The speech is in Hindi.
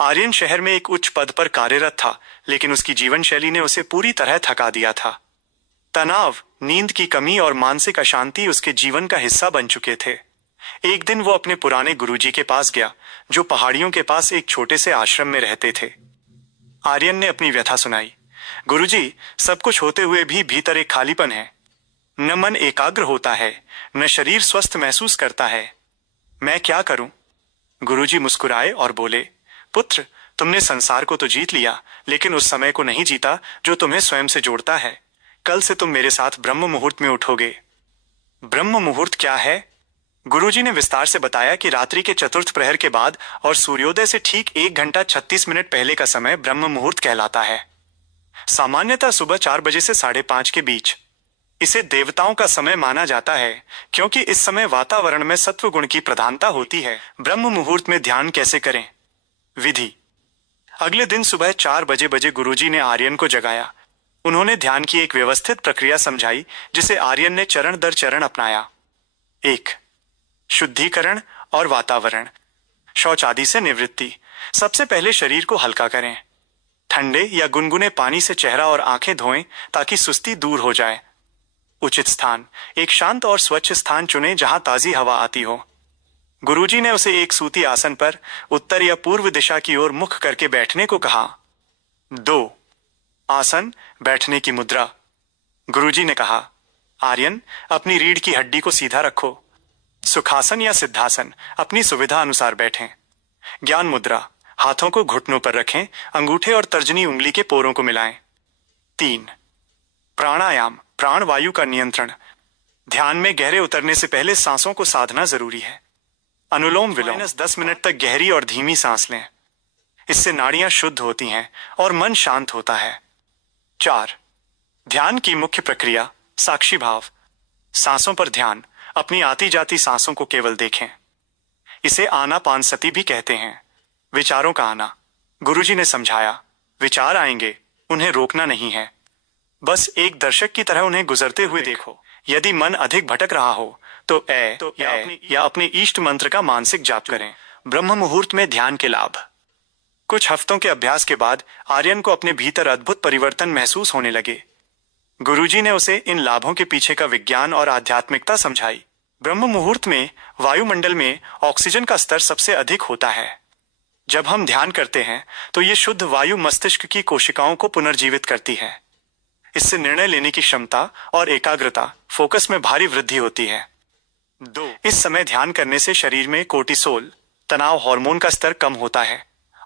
आर्यन शहर में एक उच्च पद पर कार्यरत था, लेकिन उसकी जीवन शैली ने उसे पूरी तरह थका दिया था। तनाव, नींद की कमी और मानसिक अशांति उसके जीवन का हिस्सा बन चुके थे। एक दिन वो अपने पुराने गुरुजी के पास गया, जो पहाड़ियों के पास एक छोटे से आश्रम में रहते थे। आर्यन ने अपनी व्यथा सुनाई। गुरुजी, सब कुछ होते हुए भी भीतर एक खालीपन है। न मन एकाग्र होता है, न शरीर स्वस्थ महसूस करता है। मैं क्या करूं? गुरुजी मुस्कुराए और बोले, पुत्र, तुमने संसार को तो जीत लिया, लेकिन उस समय को नहीं जीता जो तुम्हें स्वयं से जोड़ता है। कल से तुम मेरे साथ ब्रह्म मुहूर्त में उठोगे। ब्रह्म मुहूर्त क्या है? गुरुजी ने विस्तार से बताया कि रात्रि के चतुर्थ प्रहर के बाद और सूर्योदय से ठीक 1 घंटा 36 मिनट पहले का समय ब्रह्म मुहूर्त कहलाता है। सामान्यतः सुबह 4 बजे से 5:30 के बीच। इसे देवताओं का समय माना जाता है, क्योंकि इस समय वातावरण में सत्व गुण की प्रधानता होती है। ब्रह्म मुहूर्त में ध्यान कैसे करें? विधि। अगले दिन सुबह 4 बजे गुरुजी ने आर्यन को जगाया। उन्होंने ध्यान की एक व्यवस्थित प्रक्रिया समझाई, जिसे आर्यन ने चरण दर चरण अपनाया। 1. शुद्धिकरण और वातावरण। शौच आदि से निवृत्ति। सबसे पहले शरीर को हल्का करें। ठंडे या गुनगुने पानी से चेहरा और आंखें धोएं, ताकि सुस्ती दूर हो जाए। उचित स्थान। एक शांत और स्वच्छ स्थान चुनें जहां ताजी हवा आती हो। गुरुजी ने उसे एक सूती आसन पर उत्तर या पूर्व दिशा की ओर मुख करके बैठने को कहा। 2. आसन, बैठने की मुद्रा। गुरुजी ने कहा, आर्यन, अपनी रीढ़ की हड्डी को सीधा रखो। सुखासन या सिद्धासन, अपनी सुविधा अनुसार बैठें। ज्ञान मुद्रा, हाथों को घुटनों पर रखें, अंगूठे और तर्जनी उंगली के पोरों को मिलाएं। 3. प्राणायाम, प्राण वायु का नियंत्रण। ध्यान में गहरे उतरने से पहले सांसों को साधना जरूरी है। अनुलोम विलोम, 10 मिनट तक गहरी और धीमी सांस लें। इससे नाड़ियां शुद्ध होती हैं और मन शांत होता है। 4. ध्यान की मुख्य प्रक्रिया, साक्षी भाव। सांसों पर ध्यान, अपनी आती जाती सांसों को केवल देखें। इसे आनापानसति भी कहते हैं। विचारों का आना। गुरुजी ने समझाया, विचार आएंगे, उन्हें रोकना नहीं है। बस एक दर्शक की तरह उन्हें गुजरते हुए देखो। यदि मन अधिक भटक रहा हो तो या अपने इष्ट मंत्र का मानसिक जाप करें। ब्रह्म मुहूर्त में ध्यान के लाभ। कुछ हफ्तों के अभ्यास के बाद आर्यन को अपने भीतर अद्भुत परिवर्तन महसूस होने लगे। गुरुजी ने उसे इन लाभों के पीछे का विज्ञान और आध्यात्मिकता समझाई। ब्रह्म मुहूर्त में वायुमंडल में ऑक्सीजन का स्तर सबसे अधिक होता है। जब हम ध्यान करते हैं तो ये शुद्ध वायु मस्तिष्क की कोशिकाओं को पुनर्जीवित करती है। इससे निर्णय लेने की क्षमता और एकाग्रता, फोकस में भारी वृद्धि होती है। 2. इस समय ध्यान करने से शरीर में कोर्टिसोल, तनाव हार्मोन का स्तर कम होता है।